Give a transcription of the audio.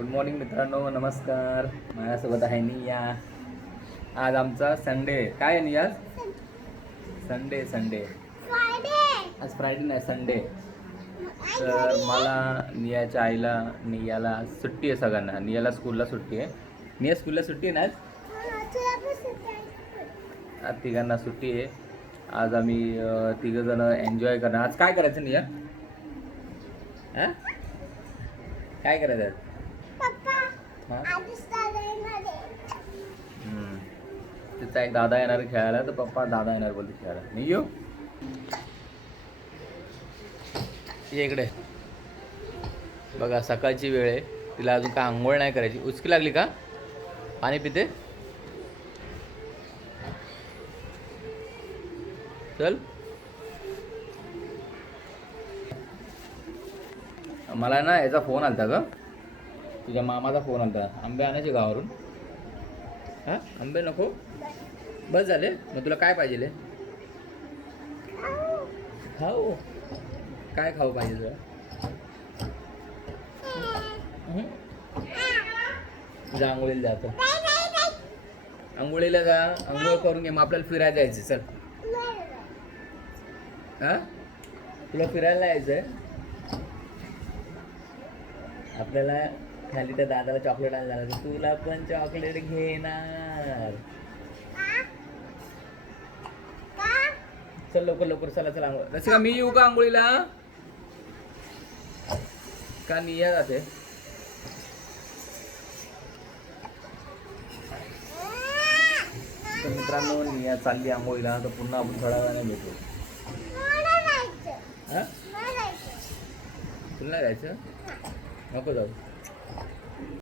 Good morning मित्रांनो, नमस्कार. माझ्यासोबत आहे निया. आज आमचा संडे. काय आहे निया? संडे. आज फ्रायडे नाही, संडे. तर मला नियाच्या आईला नियाला सुट्टी आहे. सगळ्यांना नियाला स्कूलला सुट्टी आहे. निया स्कूलला सुट्टी आहे ना आज तिघांना सुट्टी आहे. आज आम्ही तिघंजण एन्जॉय करणार. आज काय करायचं निया? हां काय करायचं आज? तिचा एक दादा येणार खेळायला, तर पप्पा दादा येणार बोलते खेळायला. नाही येऊ ये इकडे बघा. सकाळची वेळ आहे, तिला अजून काय आंघोळ नाही करायची. उचकी लागली का? पाणी पिते? चल. मला ना याचा फोन आलता ग, तुझ्या मामाचा फोन आलता. आंबे आणायचे गावावरून. हां आंबे नको, बस झाले. मग तुला काय पाहिजे? खाऊ? काय खाऊ पाहिजे तुला? जा आंघोळीला जातो. आंघोळीला जा, आंघोळ करून घे. मग आपल्याला फिरायला जायचं. चल. हां तुला फिरायला यायचं आहे? आपल्याला खाली त्या दादाला चॉकलेट आणायला जाणार. तुला पण चॉकलेट घेणार. चल लवकर लवकर. चला चला आंघोळ. रसिका मी येऊ का आंघोळीला? का निया जाते? तर मित्रांनो निया चालली आंघोळीला. तर पुन्हा आपण थोड्या वेळाने भेटू. हां तुला नाही जायचं? नको जाऊ.